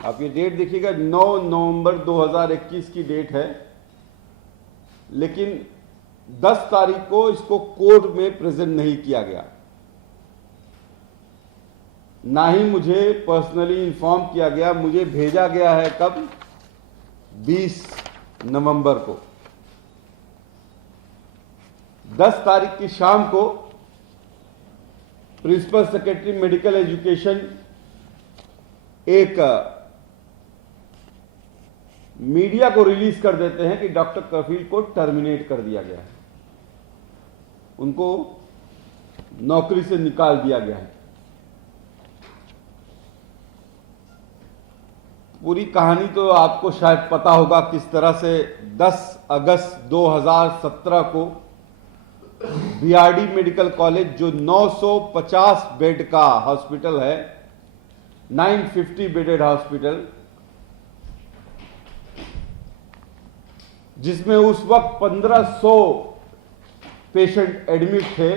आप ये डेट देखिएगा, 9 नवंबर 2021 की डेट है, लेकिन 10 तारीख को इसको कोर्ट में प्रेजेंट नहीं किया गया। ना ही मुझे पर्सनली इन्फॉर्म किया गया। मुझे भेजा गया है कब? 20 नवंबर को। 10 तारीख की शाम को प्रिंसिपल सेक्रेटरी मेडिकल एजुकेशन एक मीडिया को रिलीज कर देते हैं कि डॉक्टर कफील को टर्मिनेट कर दिया गया है, उनको नौकरी से निकाल दिया गया है। पूरी कहानी तो आपको शायद पता होगा किस तरह से 10 अगस्त 2017 को बीआरडी मेडिकल कॉलेज, जो 950 बेड का हॉस्पिटल है, 950 बेडेड हॉस्पिटल, जिसमें उस वक्त 1500 पेशेंट एडमिट थे,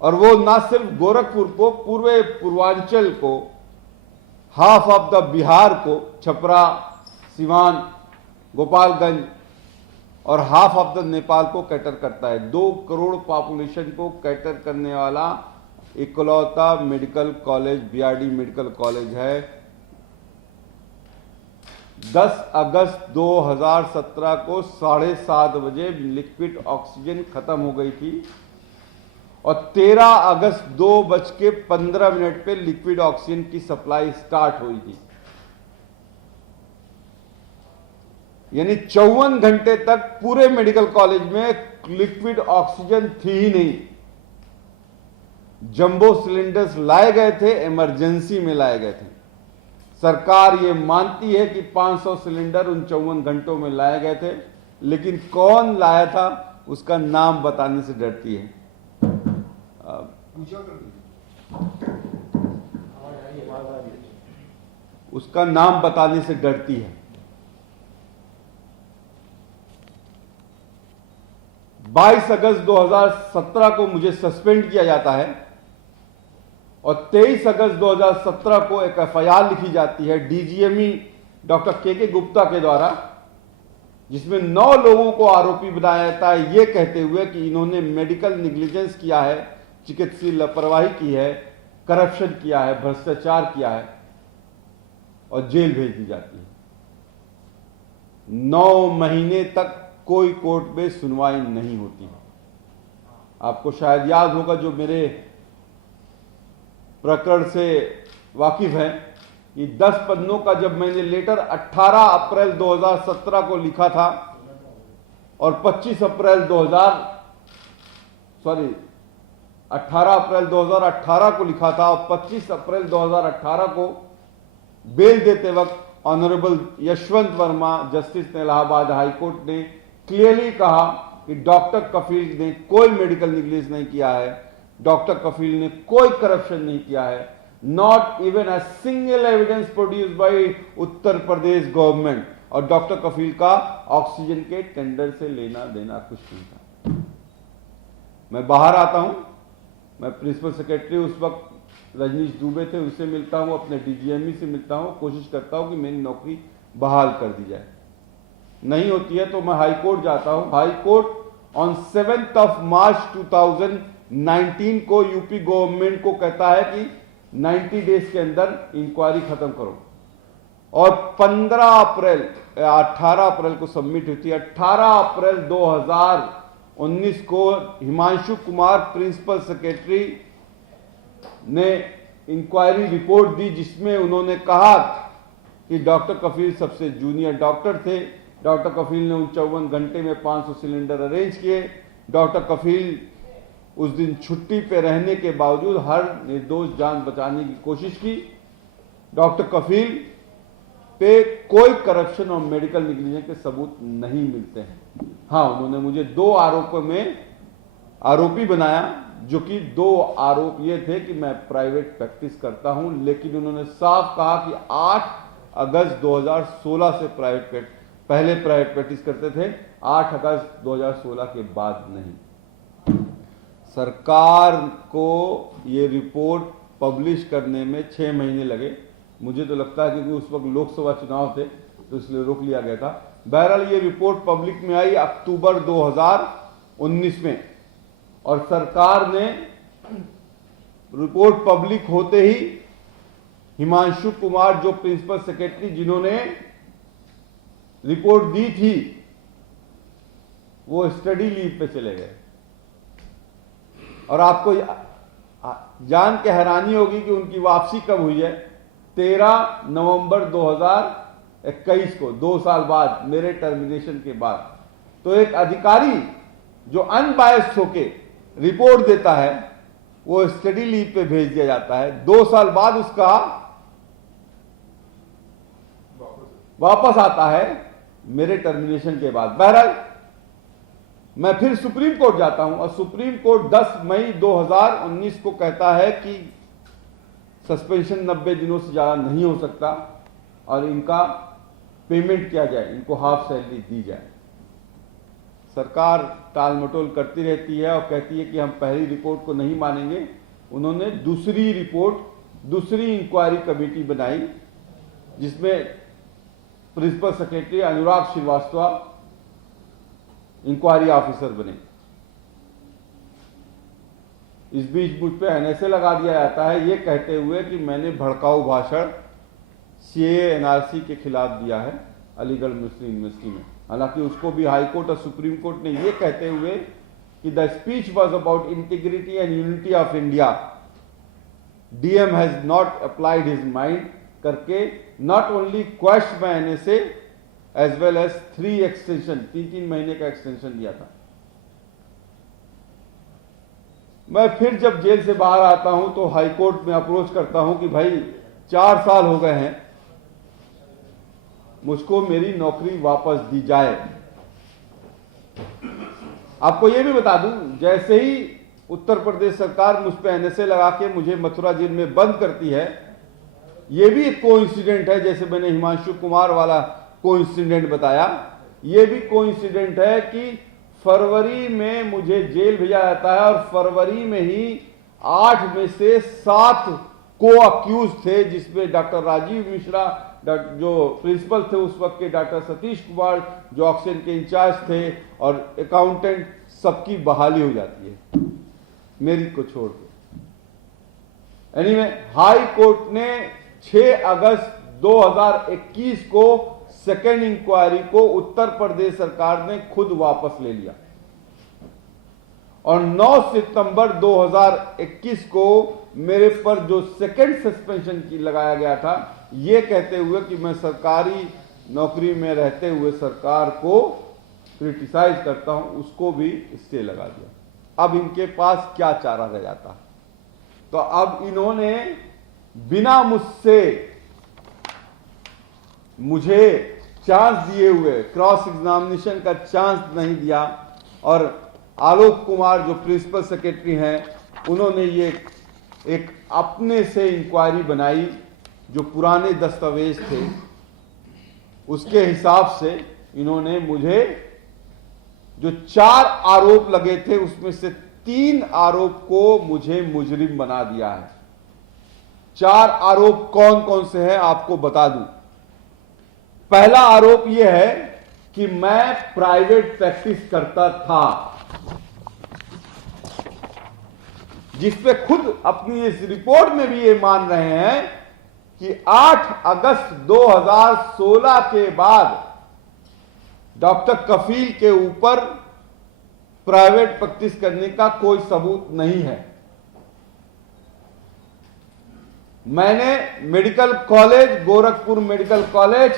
और वो ना सिर्फ गोरखपुर को, पूर्व पूर्वांचल को, हाफ ऑफ द बिहार को, छपरा, सिवान, गोपालगंज और हाफ ऑफ द नेपाल को कैटर करता है। 2 करोड़ पॉपुलेशन को कैटर करने वाला इकलौता medical college BRD medical college है। 10 अगस्त 2017 को 7:30 बजे लिक्विड ऑक्सीजन खत्म हो गई थी, और 13 अगस्त 2:15 पे लिक्विड ऑक्सीजन की सप्लाई स्टार्ट हुई थी। यानी 54 घंटे तक पूरे मेडिकल कॉलेज में लिक्विड ऑक्सीजन थी ही नहीं। जंबो सिलेंडर्स लाए गए थे, इमरजेंसी में लाए गए थे। सरकार ये मानती है कि 500 सिलेंडर उन 54 घंटों में लाए गए थे, लेकिन कौन लाया था उसका नाम बताने से डरती है। उसका नाम बताने से डरती है। 22 अगस्त 2017 को मुझे सस्पेंड किया जाता है, और 23 अगस्त 2017 को एक एफआईआर लिखी जाती है डीजीएमई डॉक्टर के गुप्ता के द्वारा, जिसमें 9 लोगों को आरोपी बनाया जाता है, यह कहते हुए कि इन्होंने मेडिकल निग्लिजेंस किया है, चिकित्सीय लापरवाही की है, करप्शन किया है, भ्रष्टाचार किया है, और जेल भेज दी जाती है। 9 महीने तक कोई कोर्ट में सुनवाई नहीं होती है। आपको शायद याद होगा, जो मेरे प्रकरण से वाकिफ है, कि 10 पन्नों का जब मैंने लेटर 18 अप्रैल 2017 को लिखा था, और 18 अप्रैल 2018 को लिखा था, और 25 अप्रैल 2018 को बेल देते वक्त ऑनरेबल यशवंत वर्मा, जस्टिस ने इलाहाबाद हाई कोर्ट ने क्लियरली कहा कि डॉक्टर कफील ने कोई मेडिकल निग्लिजेंस नहीं किया है, डॉक्टर कफील ने कोई करप्शन नहीं किया है, not even a single evidence produced by Uttar Pradesh government, और डॉक्टर कफील का ऑक्सीजन के टेंडर से लेना देना कुछ नहीं था। मैं बाहर आता हूं, मैं प्रिंसिपल सेक्रेटरी उस वक्त रजनीश दुबे थे, उनसे मिलता हूं, अपने डीजीएमई से मिलता हूं, कोशिश करता हूं कि मेरी नौकरी बहाल कर दी जाए। नहीं होती है तो मैं हाई कोर्ट जाता हूं। हाई कोर्ट ऑन 7 मार्च 2019 को यूपी गवर्नमेंट को कहता है कि 90 डेज के अंदर इंक्वायरी खत्म करो, और 18 अप्रैल को सबमिट हुई थी। 18 अप्रैल 2019 को हिमांशु कुमार प्रिंसिपल सेक्रेटरी ने इंक्वायरी रिपोर्ट दी, जिसमें उन्होंने कहा कि डॉक्टर कफील सबसे जूनियर डॉक्टर थे। डॉक्टर कफील ने 54 घंटे में 500 सिलेंडर अरेंज किए। डॉक्टर कफील उस दिन छुट्टी पे रहने के बावजूद हर निर्दोष जान बचाने की कोशिश की। डॉक्टर कफील पे कोई करप्शन और मेडिकल निग्लिजेंस के सबूत नहीं मिलते हैं। हाँ, उन्होंने मुझे 2 आरोपों में आरोपी बनाया, जो कि 2 आरोप ये थे कि मैं प्राइवेट प्रैक्टिस करता हूं, लेकिन उन्होंने साफ कहा कि 8 अगस्त 2016 से पहले प्राइवेट प्रैक्टिस करते थे, 8 अगस्त 2016 के बाद नहीं। सरकार को ये रिपोर्ट पब्लिश करने में 6 महीने लगे। मुझे तो लगता है क्योंकि उस वक्त लोकसभा चुनाव थे तो इसलिए रोक लिया गया था। बहरहाल ये रिपोर्ट पब्लिक में आई अक्टूबर 2019 में और सरकार ने रिपोर्ट पब्लिक होते ही हिमांशु कुमार जो प्रिंसिपल सेक्रेटरी जिन्होंने रिपोर्ट दी थी वो स्टडी लीव पे चले गए। और आपको जान के हैरानी होगी कि उनकी वापसी कब हुई है, 13 नवंबर 2021 को, 2 साल बाद, मेरे टर्मिनेशन के बाद। तो एक अधिकारी जो अनबायस्ड होके रिपोर्ट देता है वो स्टडी लीव पे भेज दिया जाता है, 2 साल बाद उसका वापस आता है मेरे टर्मिनेशन के बाद। बहरहाल मैं फिर सुप्रीम कोर्ट जाता हूं और सुप्रीम कोर्ट 10 मई 2019 को कहता है कि सस्पेंशन 90 दिनों से ज्यादा नहीं हो सकता और इनका पेमेंट किया जाए, इनको हाफ सैलरी दी जाए। सरकार टाल मटोल करती रहती है और कहती है कि हम पहली रिपोर्ट को नहीं मानेंगे। उन्होंने दूसरी रिपोर्ट, दूसरी इंक्वायरी कमेटी बनाई जिसमें प्रिंसिपल सेक्रेटरी अनुराग श्रीवास्तव इंक्वायरी ऑफिसर बने। इस बीच मुझ पे एनएसए लगा दिया जाता है ये कहते हुए कि मैंने भड़काऊ भाषण सीएए एनआरसी के खिलाफ दिया है अलीगढ़ मुस्लिम यूनिवर्सिटी में। हालांकि उसको भी हाई कोर्ट और सुप्रीम कोर्ट ने ये कहते हुए कि the speech was about integrity and unity of India, DM has not applied his mind करके not only question by NSA as well as 3 extension, 3 महीने का एक्सटेंशन दिया था। मैं फिर जब जेल से बाहर आता हूं तो हाई कोर्ट में अप्रोच करता हूं कि भाई 4 साल हो गए हैं, मुझको मेरी नौकरी वापस दी जाए। आपको यह भी बता दूं, जैसे ही उत्तर प्रदेश सरकार मुझ पर एनएसए लगा के मुझे मथुरा जेल में बंद करती है, यह भी एक कोइंसिडेंट है। जैसे मैंने हिमांशु कुमार वाला कोइंसिडेंट बताया, यह भी कोइंसिडेंट है कि फरवरी में मुझे जेल भेजा जाता है और फरवरी में ही 8 में से 7 को अक्यूज थे, जिसमें डॉक्टर राजीव मिश्रा जो प्रिंसिपल थे उस वक्त के, डॉक्टर सतीश कुमार जो ऑक्सीजन के इंचार्ज थे और अकाउंटेंट, सबकी बहाली हो जाती है मेरी को छोड़ के। एनीवे, हाई कोर्ट ने 6 अगस्त 2021 को सेकेंड इंक्वायरी को उत्तर प्रदेश सरकार ने खुद वापस ले लिया और 9 सितंबर 2021 को मेरे पर जो सेकेंड सस्पेंशन की लगाया गया था, ये कहते हुए कि मैं सरकारी नौकरी में रहते हुए सरकार को क्रिटिसाइज करता हूं, उसको भी स्टे लगा दिया। अब इनके पास क्या चारा रह जाता? तो अब इन्होंने बिना मुझे चांस दिए हुए, क्रॉस एग्जामिनेशन का चांस नहीं दिया और आलोक कुमार जो प्रिंसिपल सेक्रेटरी हैं, उन्होंने ये एक अपने से इंक्वायरी बनाई जो पुराने दस्तावेज थे उसके हिसाब से इन्होंने मुझे जो 4 आरोप लगे थे उसमें से 3 आरोप को मुझे मुजरिम बना दिया है। 4 आरोप कौन कौन से हैं आपको बता दूं। पहला आरोप यह है कि मैं प्राइवेट प्रैक्टिस करता था, जिसपे खुद अपनी इस रिपोर्ट में भी ये मान रहे हैं कि 8 अगस्त 2016 के बाद डॉक्टर कफील के ऊपर प्राइवेट प्रैक्टिस करने का कोई सबूत नहीं है। मैंने medical college, Gorakhpur medical college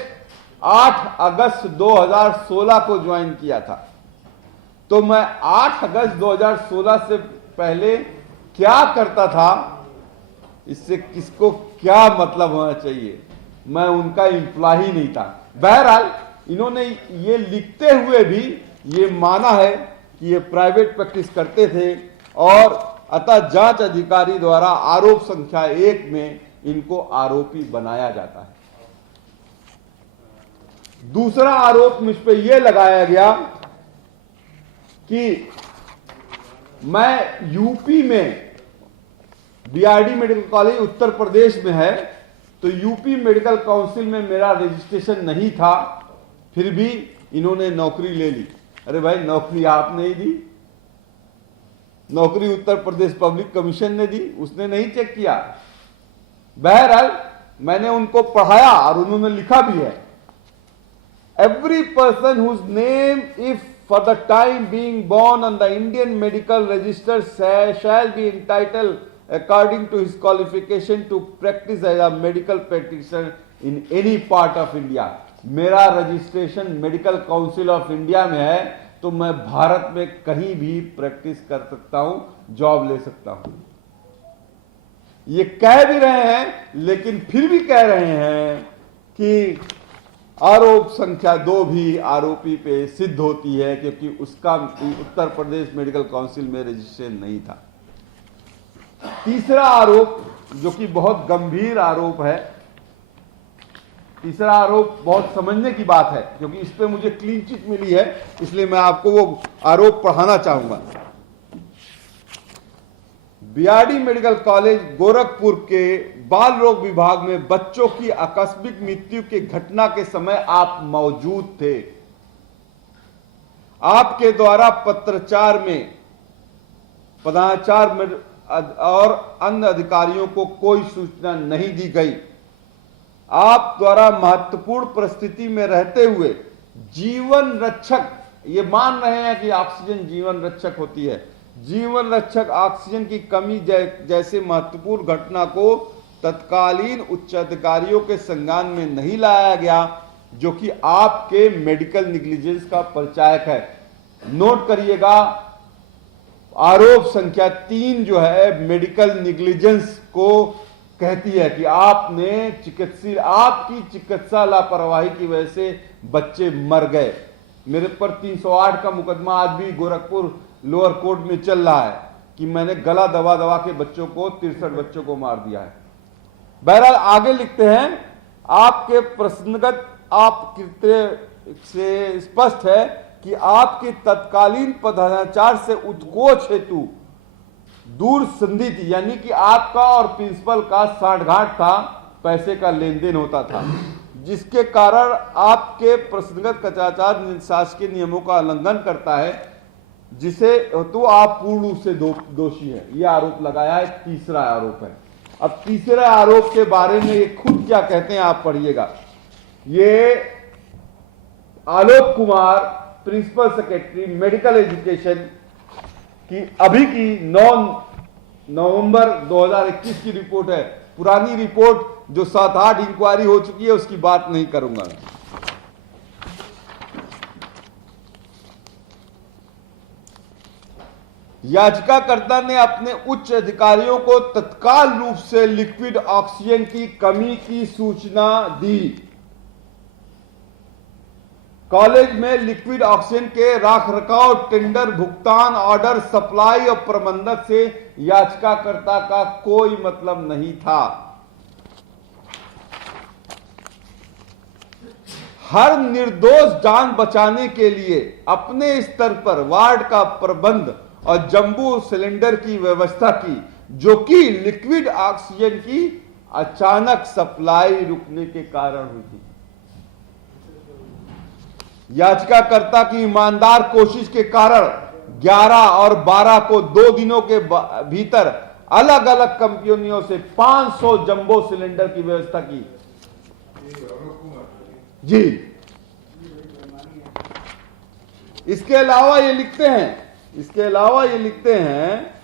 8 अगस्त 2016 को ज्वाइन किया था। तो मैं 8 अगस्त 2016 से पहले क्या करता था, इससे किसको क्या मतलब होना चाहिए? मैं उनका एम्प्लॉय नहीं था। बहरहाल इन्होंने ये लिखते हुए भी ये माना है कि ये प्राइवेट प्रैक्टिस करते थे और अतः जांच अधिकारी द्वारा आरोप संख्या 1 में इनको आरोपी बनाया जाता है। दूसरा आरोप मुझ पे यह लगाया गया कि मैं यूपी में BRD medical college Uttar Pradesh में है, तो यूपी मेडिकल काउंसिल में मेरा रजिस्ट्रेशन नहीं था, फिर भी इन्होंने नौकरी ले ली। अरे भाई, नौकरी आपने ही दी, नौकरी उत्तर प्रदेश पब्लिक कमीशन ने दी, उसने नहीं चेक किया। बहरहाल मैंने उनको पढ़ाया और उन्होंने लिखा भी है, every person whose name if for the time being borne on the Indian medical register shall be entitled according to his qualification to practice as a medical practitioner in any part of India। मेरा registration medical council of India में है, तो मैं भारत में कहीं भी practice कर सकता हूं, जॉब ले सकता हूं। ये कह भी रहे हैं, लेकिन फिर भी कह रहे हैं कि आरोप संख्या 2 भी आरोपी पे सिद्ध होती है, क्योंकि उसका उत्तर प्रदेश मेडिकल काउंसिल में रजिस्ट्रेशन नहीं था। तीसरा आरोप, जो कि बहुत गंभीर आरोप है, तीसरा आरोप बहुत समझने की बात है, क्योंकि इस पे मुझे क्लीन चिट मिली है, इसलिए मैं आपको वो आरोप पढ़ाना चाहूंगा। बीआरडी मेडिकल कॉलेज गोरखपुर के बाल रोग विभाग में बच्चों की आकस्मिक मृत्यु की घटना के समय आप मौजूद थे। आपके द्वारा पत्राचार में प्रधानाचार्य और अन्य अधिकारियों को कोई सूचना नहीं दी गई। आप द्वारा महत्वपूर्ण परिस्थिति में रहते हुए जीवन रक्षक, ये मान रहे हैं कि ऑक्सीजन जीवन रक्षक होती है, जीवन रक्षक ऑक्सीजन की कमी जैसे महत्वपूर्ण घटना को तत्कालीन उच्च अधिकारियों के संज्ञान में नहीं लाया गया, जो कि आपके मेडिकल निग्लिजेंस का परिचायक है। नोट करिएगा, आरोप संख्या 3 जो है मेडिकल निग्लिजेंस को कहती है कि आपने आपकी चिकित्सा लापरवाही की वजह से बच्चे मर गए। मेरे पर 308 का मुकदमा आज भी गोरखपुर लोअर कोर्ट में चल रहा है कि मैंने गला दबा दबा के बच्चों को 63 बच्चों को मार दिया है। बहरहाल आगे लिखते हैं, आपके प्रश्नगत आप कृत्य से स्पष्ट है कि आपके तत्कालीन प्रधानाचार्य से उत्कोच हेतु दूर संधि थी, यानी कि आपका और प्रिंसिपल का साठगांठ था, पैसे का लेन देन होता था, जिसके कारण आपके प्रश्नगत कदाचार शासकीय नियमों का उल्लंघन करता है, जिसे हेतु आप पूर्ण रूप से दोषी है। यह आरोप लगाया है, तीसरा आरोप है। अब तीसरे आरोप के बारे में ये खुद क्या कहते हैं, आप पढ़िएगा। ये Alok Kumar, principal secretary medical education की अभी की 9 नवंबर 2021 की रिपोर्ट है। पुरानी रिपोर्ट जो 7-8 इंक्वायरी हो चुकी है उसकी बात नहीं करूंगा। याचिकाकर्ता ने अपने उच्च अधिकारियों को तत्काल रूप से लिक्विड ऑक्सीजन की कमी की सूचना दी। कॉलेज में लिक्विड ऑक्सीजन के रखरखाव, टेंडर, भुगतान, ऑर्डर, सप्लाई और प्रबंधक से याचिकाकर्ता का कोई मतलब नहीं था। हर निर्दोष जान बचाने के लिए अपने स्तर पर वार्ड का प्रबंध और जंबू सिलेंडर की व्यवस्था की, जो कि लिक्विड ऑक्सीजन की अचानक सप्लाई रुकने के कारण हुई थी। याचिकाकर्ता की ईमानदार कोशिश के कारण 11 और 12 को 2 दिनों के भीतर अलग अलग कंपनियों से 500 जंबो सिलेंडर की व्यवस्था की। जी, इसके अलावा ये लिखते हैं,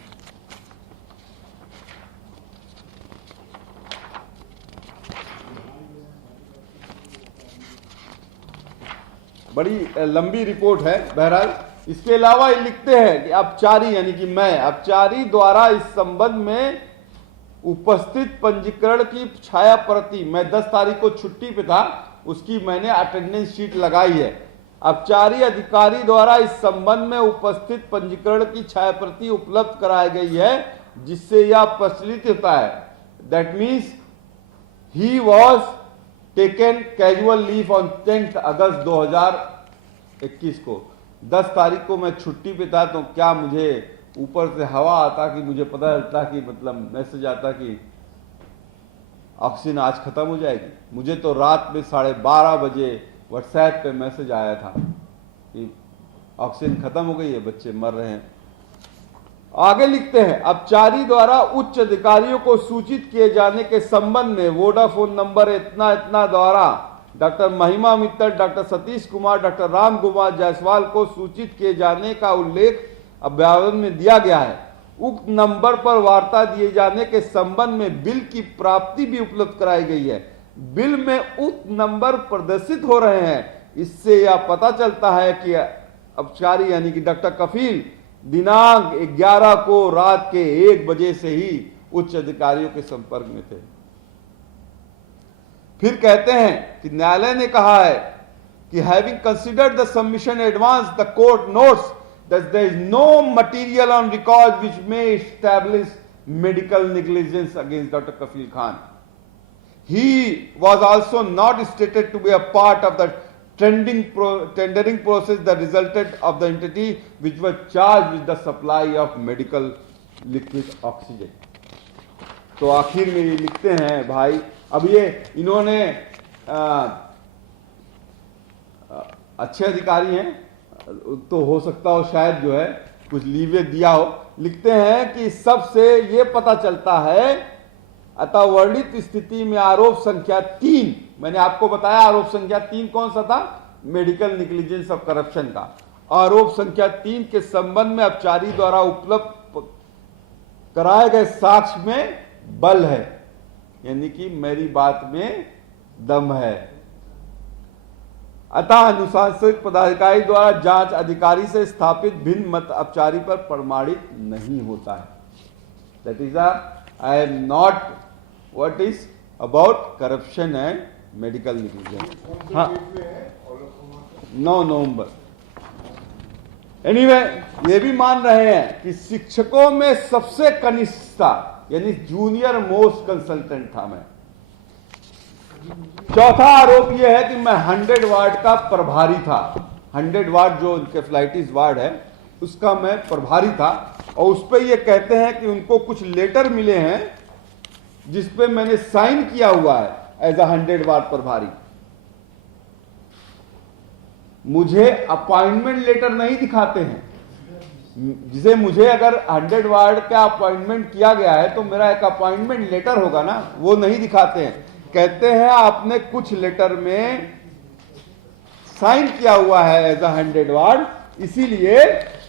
बड़ी लंबी रिपोर्ट है। बहरहाल इसके अलावा ये लिखते हैं कि अपचारी, यानी कि मैं अपचारी द्वारा इस संबंध में उपस्थित पंजीकरण की छाया प्रति, मैं 10 तारीख को छुट्टी पे था, उसकी मैंने अटेंडेंस शीट लगाई है। अपचारी अधिकारी द्वारा इस संबंध में उपस्थित पंजीकरण की छाया प्रति उपलब्ध कराई गई है, जिससे यह प्रचलित होता है। That means he was taken casual leave on 10 अगस्त 2021 को। 10 तारीख को मैं छुट्टी पे था, तो क्या मुझे ऊपर से हवा आता कि मुझे पता चलता कि मतलब मैसेज आता कि ऑक्सीजन आज खत्म हो जाएगी। मुझे तो रात में 12:30 बजे व्हाट्सएप पे मैसेज आया था कि ऑक्सीजन खत्म हो गई है, बच्चे मर रहे हैं। आगे लिखते हैं, अपचारी द्वारा उच्च अधिकारियों को सूचित किए जाने के संबंध में वोडाफोन नंबर इतना इतना द्वारा डॉक्टर महिमा मित्तल, डॉक्टर सतीश कुमार, डॉक्टर राम कुमार जायसवाल को सूचित किए जाने का उल्लेख अभ्यावेदन में दिया गया है। उक्त नंबर पर वार्ता दिए जाने के संबंध में बिल की प्राप्ति भी उपलब्ध कराई गई है। बिल में उक्त नंबर प्रदर्शित हो रहे हैं। इससे यह पता चलता है कि अपचारी यानी कि डॉक्टर कफील दिनांक 11 को रात के 1 बजे से ही उच्च अधिकारियों के संपर्क में थे। फिर कहते हैं कि न्यायालय ने कहा है कि having considered the submission advance the court notes that there is no material on record which may establish medical negligence against Dr. Kafil Khan. He was also not stated to be a part of the tendering process that resulted of the entity which was charged with the supply of medical liquid oxygen. तो आखिर में ये लिखते हैं भाई, अब ये इन्होंने अच्छे अधिकारी हैं तो हो सकता हो शायद जो है कुछ लीवे दिया हो। लिखते हैं कि सबसे ये पता चलता है अतः वर्णित स्थिति में आरोप संख्या 3, मैंने आपको बताया आरोप संख्या 3 कौन सा था, मेडिकल निग्लिजेंस ऑफ करप्शन का। आरोप संख्या 3 के संबंध में अपचारी द्वारा उपलब्ध कराए गए साक्ष्य में बल है, यानी कि मेरी बात में दम है। अतः अनुशासनिक पदाधिकारी द्वारा जांच अधिकारी से स्थापित भिन्न मत अपचारी पर प्रमाणित नहीं होता है। That is I am not what is about corruption and medical negligence. हाँ, 9 नवंबर। एनीवे ये भी मान रहे हैं कि शिक्षकों में सबसे कनिष्ठ था, यानी जूनियर मोस्ट कंसल्टेंट था मैं। चौथा आरोप यह है कि मैं 100 वार्ड का प्रभारी था। 100 वार्ड जो इंकेफेलाइटिस वार्ड है उसका मैं प्रभारी था, और उस पर यह कहते हैं कि उनको कुछ लेटर मिले हैं जिसपे मैंने साइन किया हुआ है एज अ 100 वार्ड प्रभारी। मुझे अपॉइंटमेंट लेटर नहीं दिखाते हैं, जिसे मुझे अगर 100 वार्ड का अपॉइंटमेंट किया गया है तो मेरा एक अपॉइंटमेंट लेटर होगा ना, वो नहीं दिखाते हैं। कहते हैं आपने कुछ लेटर में साइन किया हुआ है एज अ 100 वार्ड, इसीलिए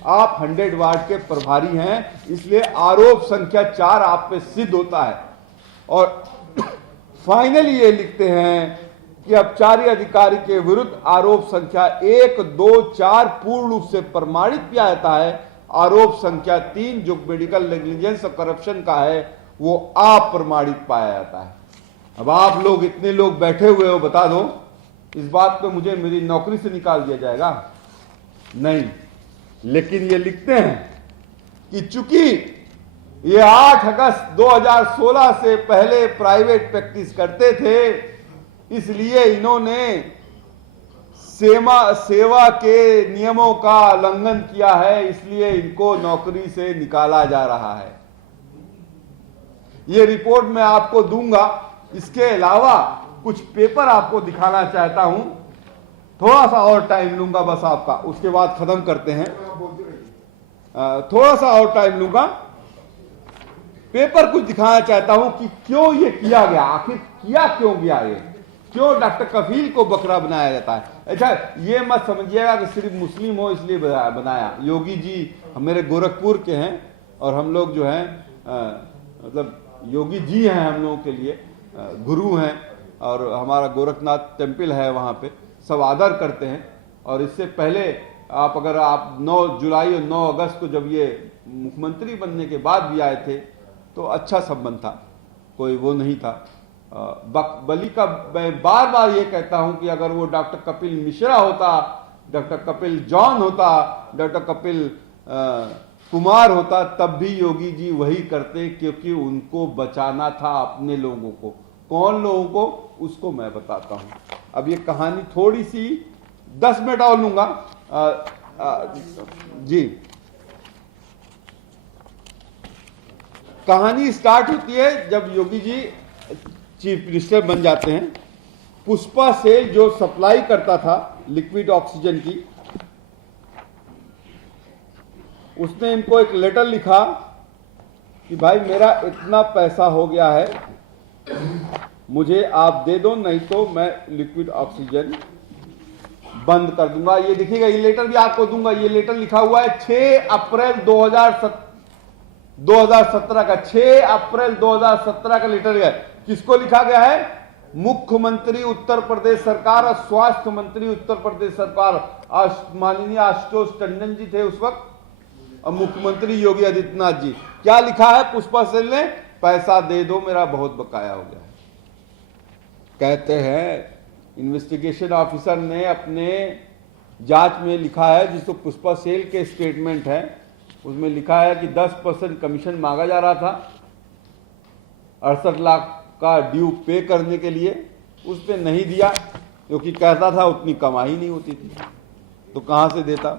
आप 100 वार्ड के प्रभारी हैं, इसलिए आरोप संख्या 4 आप पे सिद्ध होता है। और फाइनली ये लिखते हैं कि अपचारी अधिकारी के विरुद्ध आरोप संख्या 1, 2, 4 पूर्ण रूप से प्रमाणित किया जाता है। आरोप संख्या 3 जो मेडिकल नेग्लिजेंस और करप्शन का है वो अप्रमाणित पाया जाता है। अब आप लोग इतने लोग बैठे हुए हो, बता दो इस बात पे मुझे मेरी नौकरी से निकाल दिया जाएगा? नहीं। लेकिन ये लिखते हैं कि चूंकि ये 8 अगस्त 2016 से पहले प्राइवेट प्रैक्टिस करते थे, इसलिए इन्होंने सेवा के नियमों का उल्लंघन किया है, इसलिए इनको नौकरी से निकाला जा रहा है। ये रिपोर्ट मैं आपको दूंगा। इसके अलावा कुछ पेपर आपको दिखाना चाहता हूं, थोड़ा सा और टाइम लूंगा बस आपका, उसके बाद खत्म करते हैं। थोड़ा सा और टाइम लूंगा। पेपर कुछ दिखाना चाहता हूं कि क्यों ये किया गया, आखिर किया क्यों गया, ये क्यों डॉक्टर कफील को बकरा बनाया जाता है। अच्छा, ये मत समझिएगा कि सिर्फ मुस्लिम हो इसलिए बनाया। योगी जी मेरे गोरखपुर के हैं और हम लोग जो हैं मतलब योगी जी हैं हम लोगों के लिए, गुरु हैं, और हमारा गोरखनाथ टेम्पल है, वहाँ पे सब आदर करते हैं। और इससे पहले अगर आप 9 जुलाई और 9 अगस्त को जब ये मुख्यमंत्री बनने के बाद भी आए थे तो अच्छा संबंध था, कोई वो नहीं था। बली का मैं बार बार ये कहता हूं कि अगर वो डॉक्टर कपिल मिश्रा होता, डॉक्टर कपिल जॉन होता, डॉक्टर कपिल कुमार होता, तब भी योगी जी वही करते, क्योंकि उनको बचाना था अपने लोगों को। कौन लोगों को, उसको मैं बताता हूं। अब ये कहानी थोड़ी सी 10 मिनट और लूंगा जी। कहानी स्टार्ट होती है जब योगी जी चीफ मिनिस्टर बन जाते हैं। पुष्पा सेल जो सप्लाई करता था लिक्विड ऑक्सीजन की, उसने इनको एक लेटर लिखा कि भाई मेरा इतना पैसा हो गया है, मुझे आप दे दो, नहीं तो मैं लिक्विड ऑक्सीजन बंद कर दूंगा। ये देखिएगा, ये लेटर भी आपको दूंगा। ये लेटर लिखा हुआ है 6 अप्रैल 2017 का, 6 अप्रैल 2017 का लेटर है। किसको लिखा गया है? मुख्यमंत्री उत्तर प्रदेश सरकार और स्वास्थ्य मंत्री उत्तर प्रदेश सरकार, माननीय आशुतोष टंडन जी थे उस वक्त, और मुख्यमंत्री योगी आदित्यनाथ जी। क्या लिखा है पुष्पा सेल ने? पैसा दे दो, मेरा बहुत बकाया हो गया है। कहते हैं इन्वेस्टिगेशन ऑफिसर ने अपने जांच में लिखा है, जिसको पुष्पा सेल के स्टेटमेंट है, उसमें लिखा है कि 10% कमीशन मांगा जा रहा था 68 लाख का ड्यू पे करने के लिए, उसने नहीं दिया क्योंकि कहता था उतनी कमाई नहीं होती थी, तो कहां से देता।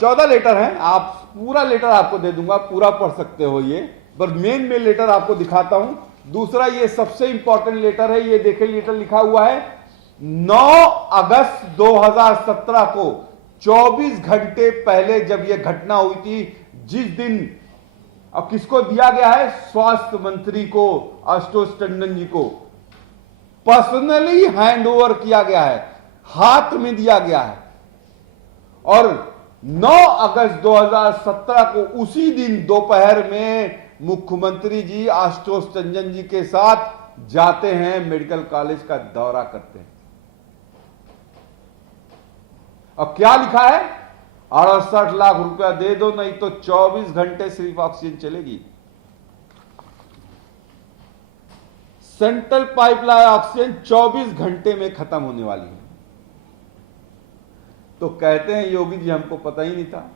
14 लेटर हैं, आप पूरा लेटर आपको दे दूंगा, पूरा पढ़ सकते हो ये, पर मेन लेटर आपको दिखाता हूं। दूसरा ये सबसे इंपॉर्टेंट लेटर है, ये देखिए लेटर लिखा हुआ है 9 अगस्त 2017 को, 24 घंटे पहले जब यह घटना हुई थी, जिस दिन, अब किसको दिया गया है? स्वास्थ्य मंत्री को, आशुतोष टंडन जी को पर्सनली हैंड ओवर किया गया है, हाथ में दिया गया है। और 9 अगस्त 2017 को उसी दिन दोपहर में मुख्यमंत्री जी आशुतोष टंडन जी के साथ जाते हैं, मेडिकल कॉलेज का दौरा करते हैं। अब क्या लिखा है? 68 लाख रुपया दे दो, नहीं तो 24 घंटे सिर्फ ऑक्सीजन चलेगी। सेंट्रल पाइपलाइन ऑक्सीजन 24 घंटे में खत्म होने वाली है। तो कहते हैं योगी जी हमको पता ही नहीं था,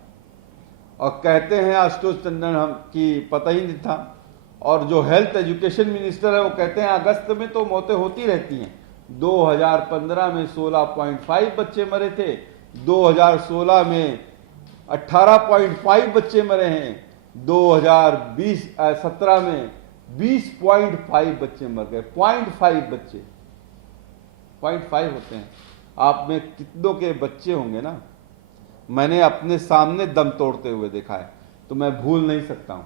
और कहते हैं आशुतोष टंडन हम की पता ही नहीं था, और जो हेल्थ एजुकेशन मिनिस्टर है वो कहते हैं अगस्त में तो मौतें होती रहती हैं। 2015 में 16.5 बच्चे मरे थे, 2016 में 18.5 बच्चे मरे हैं, 2017 में 20.5 बच्चे मर गए। 0.5 बच्चे, 0.5 होते हैं। आप में कितनों के बच्चे होंगे ना, मैंने अपने सामने दम तोड़ते हुए देखा है, तो मैं भूल नहीं सकता हूं।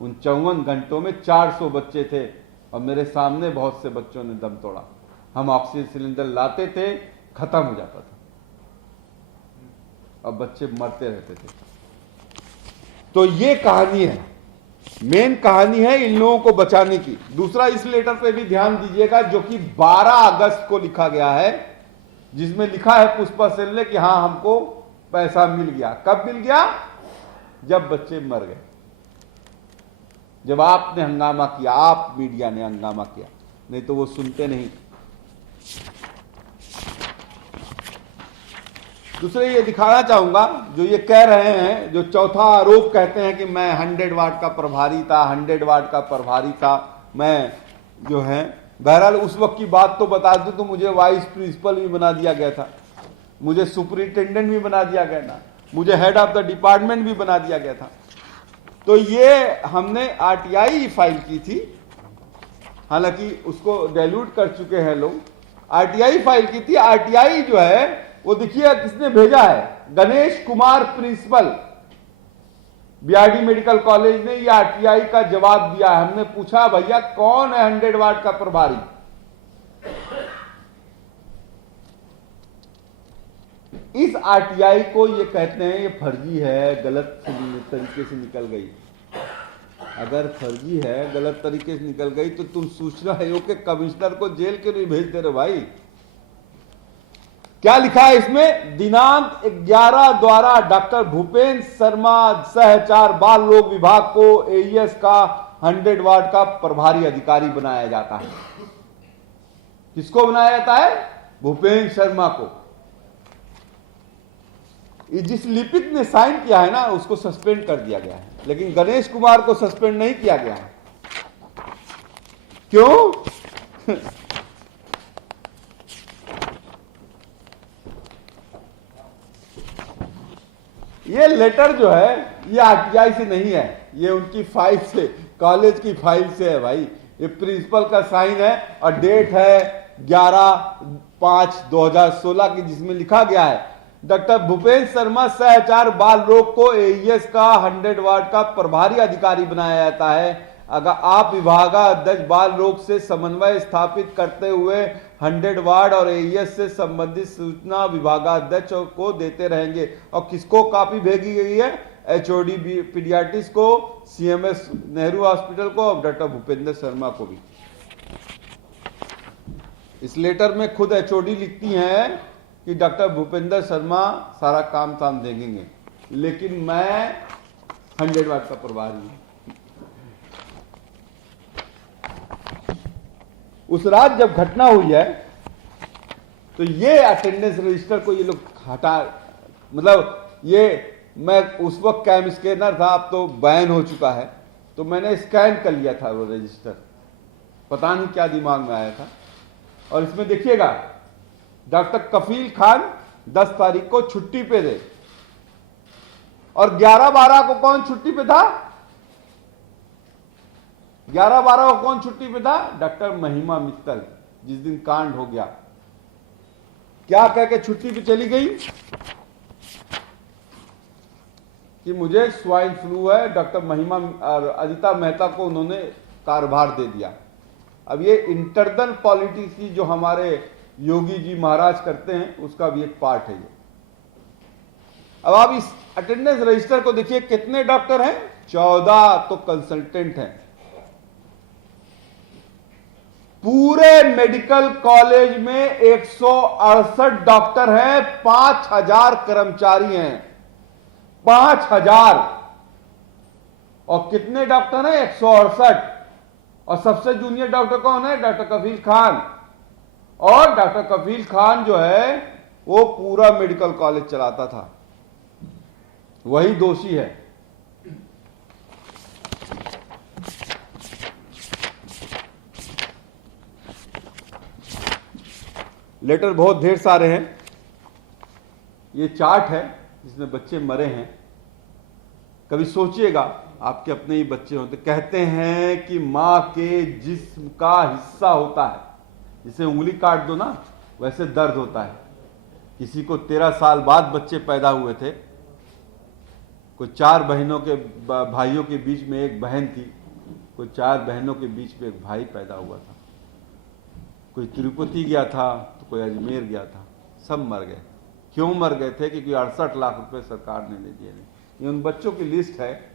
उन 54 घंटों में 400 बच्चे थे, और मेरे सामने बहुत से बच्चों ने दम तोड़ा। हम ऑक्सीजन सिलेंडर लाते थे, खत्म हो जाता था, अब बच्चे मरते रहते थे। तो ये कहानी है, मेन कहानी है इन लोगों को बचाने की। दूसरा, इस लेटर पे भी ध्यान दीजिएगा, जो कि 12 अगस्त को लिखा गया है, जिसमें लिखा है पुष्पा सेल ने कि हां हमको पैसा मिल गया। कब मिल गया? जब बच्चे मर गए, जब आपने हंगामा किया, आप मीडिया ने हंगामा किया, नहीं तो वो सुनते नहीं। दूसरे ये दिखाना चाहूंगा, जो ये कह रहे हैं, जो चौथा आरोप कहते हैं कि मैं 100 वाट का प्रभारी था, 100 वाट का प्रभारी था, मैं जो है, बहरहाल उस वक्त की बात तो बता दूं तो मुझे वाइस प्रिंसिपल भी बना दिया गया था, मुझे सुपरिटेंडेंट भी बना दिया गया था, मुझे हेड ऑफ द डिपार्टमेंट भी बना दिया गया था। तो ये हमने आरटीआई फाइल की थी, हालांकि उसको डाइल्यूट कर चुके हैं लोग। आरटीआई फाइल की थी। आरटीआई जो है वो देखिए किसने भेजा है? Ganesh Kumar principal, BRD medical college ने ये आरटीआई का जवाब दिया है। हमने पूछा भैया कौन है 100 वाट का प्रभारी? इस आरटीआई को ये कहते हैं ये फर्जी है, गलत तरीके से निकल गई। अगर फर्जी है, गलत तरीके से निकल गई, तो तुम सूचना आयोग के कमिश्नर को जेल के लिए भेज दे रहे भाई। क्या लिखा है इसमें? दिनांक 11 द्वारा डॉक्टर भूपेंद्र शर्मा सह 4 बाल रोग विभाग को एईएस का 100 वाट का प्रभारी अधिकारी बनाया जाता है। किसको बनाया जाता है? भूपेंद्र शर्मा को। जिस लिपिक ने साइन किया है ना, उसको सस्पेंड कर दिया गया है, लेकिन गणेश कुमार को सस्पेंड नहीं किया गया है। क्यों? ये लेटर जो है ये आरटीआई से नहीं है, ये उनकी फाइल से, कॉलेज की फाइल से है भाई। ये प्रिंसिपल का साइन है और डेट है 11/5/2016 की, जिसमें लिखा गया है डॉक्टर भूपेंद्र शर्मा सहचार बाल रोग को एईएस का 100 वार्ड का प्रभारी अधिकारी बनाया जाता है। अगर आप विभागाध्यक्ष बाल रोग से समन्वय स्थापित करते हुए 100 वार्ड और एईएस से संबंधित सूचना विभागाध्यक्ष को देते रहेंगे। और किसको कॉपी भेजी गई है? एचओडी पीडियाट्रिक्स को, सीएमएस नेहरू हॉस्पिटल को और डॉक्टर भूपेंद्र शर्मा को भी। इस लेटर में खुद एचओडी लिखती हैं कि डॉक्टर भूपेंद्र शर्मा सारा काम ताम देंगे, लेकिन मैं 100 वार्ड का प्रभारी हूं। उस रात जब घटना हुई है तो ये अटेंडेंस रजिस्टर को ये लोग हटा, मतलब ये मैं उस वक्त कैम स्कैनर था, अब तो बैन हो चुका है, तो मैंने स्कैन कर लिया था वो रजिस्टर, पता नहीं क्या दिमाग में आया था। और इसमें देखिएगा डॉक्टर कफील खान 10 तारीख को छुट्टी पे थे और 11/12 को कौन छुट्टी पे था? 11/12 को कौन छुट्टी पे था? डॉक्टर महिमा मित्तल, जिस दिन कांड हो गया। क्या कह के छुट्टी पे चली गई कि मुझे स्वाइन फ्लू है। डॉक्टर महिमा और अदिता मेहता को उन्होंने कार्यभार दे दिया। अब ये इंटरनल पॉलिटिक्स की जो हमारे योगी जी महाराज करते हैं उसका भी एक पार्ट है ये। अब आप इस अटेंडेंस रजिस्टर को देखिए, कितने डॉक्टर हैं? 14 तो कंसल्टेंट हैं। पूरे मेडिकल कॉलेज में 168 डॉक्टर हैं, 5000 कर्मचारी हैं, 5000। और कितने डॉक्टर हैं? 168। और सबसे जूनियर डॉक्टर कौन है? डॉक्टर कफील खान। और डॉक्टर कफील खान जो है वो पूरा मेडिकल कॉलेज चलाता था, वही दोषी है। लेटर बहुत ढेर सारे हैं। ये चार्ट है जिसमें बच्चे मरे हैं। कभी सोचिएगा, आपके अपने ही बच्चे होते, कहते हैं कि मां के जिस्म का हिस्सा होता है, जिसे उंगली काट दो ना वैसे दर्द होता है। किसी को 13 साल बाद बच्चे पैदा हुए थे, कोई 4 बहनों के भाइयों के बीच में एक बहन थी, कोई 4 बहनों के बीच में एक भाई पैदा हुआ था। कोई तिरुपति गया था तो कोई अजमेर गया था, सब मर गए। क्यों मर गए थे? क्योंकि 68 लाख रुपए सरकार ने दे दिए। ये उन बच्चों की लिस्ट है।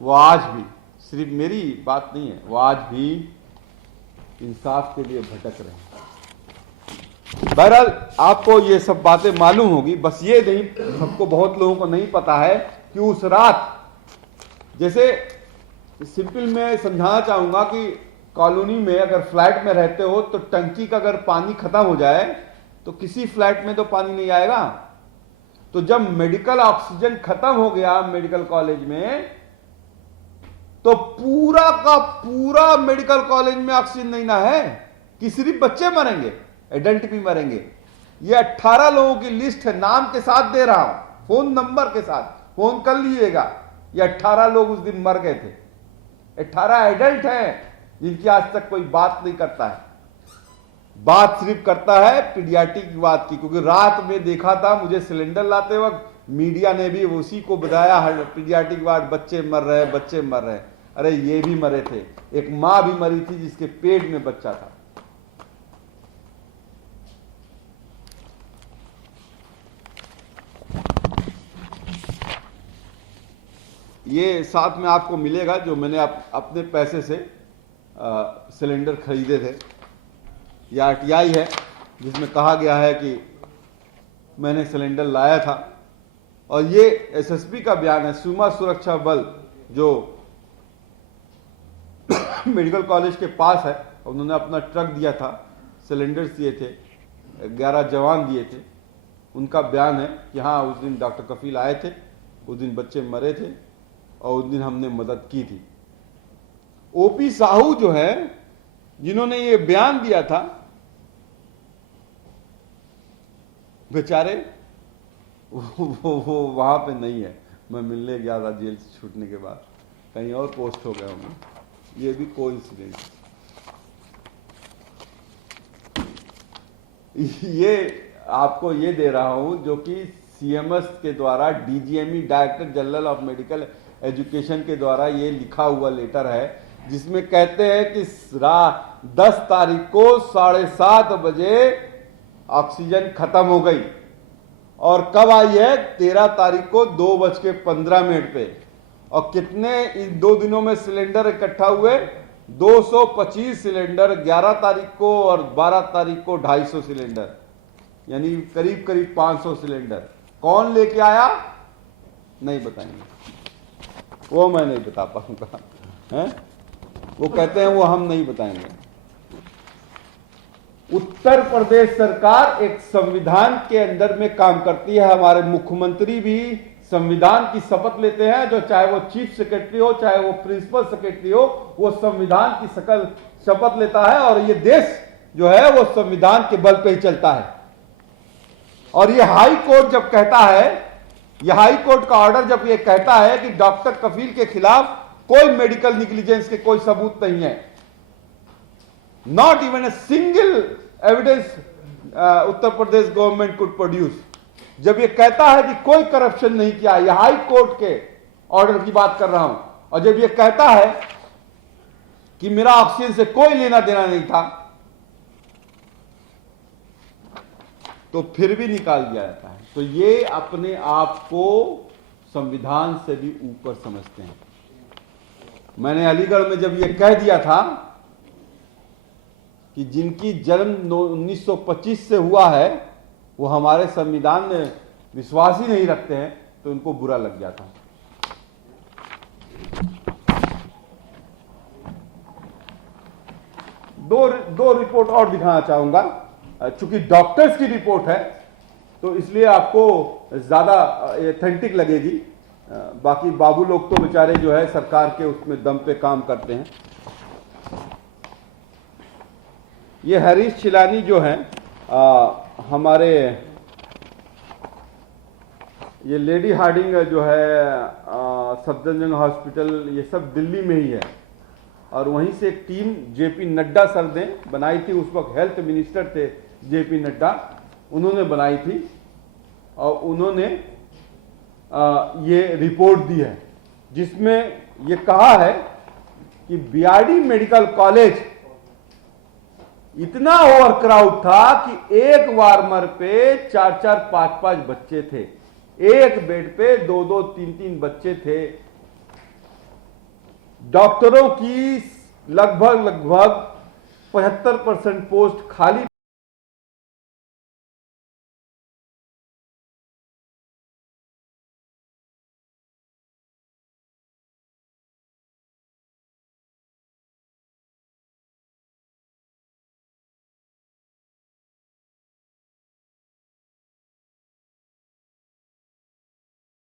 वो आज भी, सिर्फ मेरी बात नहीं है, वो आज भी इंसाफ के लिए भटक रहे हैं। बहरहाल आपको ये सब बातें मालूम होगी, बस ये नहीं, सबको, बहुत लोगों को नहीं पता है कि उस रात, जैसे सिंपल मैं समझाना चाहूंगा कि कॉलोनी में अगर फ्लैट में रहते हो तो टंकी का अगर पानी खत्म हो जाए तो किसी फ्लैट में तो पानी नहीं आएगा। तो जब मेडिकल ऑक्सीजन खत्म हो गया मेडिकल कॉलेज में, तो पूरा का पूरा मेडिकल कॉलेज में ऑक्सीजन नहीं ना है कि सिर्फ बच्चे मरेंगे, एडल्ट भी मरेंगे। ये 18 लोगों की लिस्ट है, नाम के साथ दे रहा हूं, फोन नंबर के साथ, फोन कर लीजिएगा। ये 18 लोग उस दिन मर गए थे। 18 एडल्ट हैं जिनकी आज तक कोई बात नहीं करता है। बात सिर्फ करता है पीडियाट्रिक की बात की, क्योंकि रात में देखा था मुझे सिलेंडर लाते वक्त मीडिया ने भी उसी को बताया, पीडियाट्रिक वार्ड, बच्चे मर रहे, बच्चे मर रहे। अरे ये भी मरे थे, एक मां भी मरी थी जिसके पेट में बच्चा था। ये साथ में आपको मिलेगा जो मैंने अपने पैसे से सिलेंडर खरीदे थे। ये आरटीआई है जिसमें कहा गया है कि मैंने सिलेंडर लाया था। और ये एसएसपी का बयान है। सीमा सुरक्षा बल जो मेडिकल कॉलेज के पास है, उन्होंने अपना ट्रक दिया था, सिलेंडर दिए थे, 11 जवान दिए थे। उनका बयान है कि हाँ उस दिन डॉक्टर कफील आए थे, उस दिन बच्चे मरे थे और उस दिन हमने मदद की थी। ओपी साहू जो है जिन्होंने ये बयान दिया था, बेचारे वो वहां पे नहीं है। मैं मिलने गया था जेल से छूटने के बाद, कहीं और पोस्ट हो गया हूँ। ये भी कोइंसिडेंस। ये आपको ये दे रहा हूं जो कि सीएमएस के द्वारा DGME director general of medical education के द्वारा ये लिखा हुआ लेटर है, जिसमें कहते हैं कि 10 तारीख को 7:30 बजे ऑक्सीजन खत्म हो गई। और कब आई है? 13 तारीख को 2:15 पे। और कितने इन 2 दिनों में सिलेंडर इकट्ठा हुए? 225 सिलेंडर 11 तारीख को और 12 तारीख को 250 सिलेंडर, यानी करीब करीब 500 सिलेंडर। कौन लेके आया? नहीं बताएंगे, वो मैं नहीं बता पाऊंगा, हैं? वो कहते हैं वो हम नहीं बताएंगे। उत्तर प्रदेश सरकार एक संविधान के अंदर में काम करती है। हमारे मुख्यमंत्री भी संविधान की शपथ लेते हैं, जो चाहे वो चीफ सेक्रेटरी हो, चाहे वो प्रिंसिपल सेक्रेटरी हो, वो संविधान की सकल शपथ लेता है। और ये देश जो है वो संविधान के बल पे ही चलता है। और ये हाई कोर्ट जब कहता है, ये हाई कोर्ट का ऑर्डर जब ये कहता है कि डॉक्टर कफील के खिलाफ कोई मेडिकल निग्लिजेंस के कोई सबूत नहीं है, not even a single evidence Uttar Pradesh government could produce, जब ये कहता है कि कोई करप्शन नहीं किया, यह हाई कोर्ट के ऑर्डर की बात कर रहा हूं, और जब ये कहता है कि मेरा ऑक्सीजन से कोई लेना देना नहीं था, तो फिर भी निकाल दिया जाता है। तो ये अपने आप को संविधान से भी ऊपर समझते हैं। मैंने अलीगढ़ में जब ये कह दिया था कि जिनकी जन्म 1925 से हुआ है वो हमारे संविधान में विश्वास ही नहीं रखते हैं, तो उनको बुरा लग जाता। दो रिपोर्ट और दिखाना चाहूंगा, चूंकि डॉक्टर्स की रिपोर्ट है तो इसलिए आपको ज्यादा एथेंटिक लगेगी। बाकी बाबू लोग तो बेचारे जो है सरकार के उसमें दम पे काम करते हैं। ये हरीश चिलानी जो हैं हमारे, ये लेडी हार्डिंग जो है सफदरजंग हॉस्पिटल, ये सब दिल्ली में ही है। और वहीं से एक टीम जेपी नड्डा सर ने बनाई थी, उस वक्त हेल्थ मिनिस्टर थे जेपी नड्डा, उन्होंने बनाई थी। और उन्होंने ये रिपोर्ट दी है जिसमें ये कहा है कि बीआरडी मेडिकल कॉलेज इतना ओवरक्राउड था कि एक वार्मर पे 4-4, 5-5 बच्चे थे, एक बेड पे 2-2, 3-3 बच्चे थे। डॉक्टरों की लगभग 75% पोस्ट खाली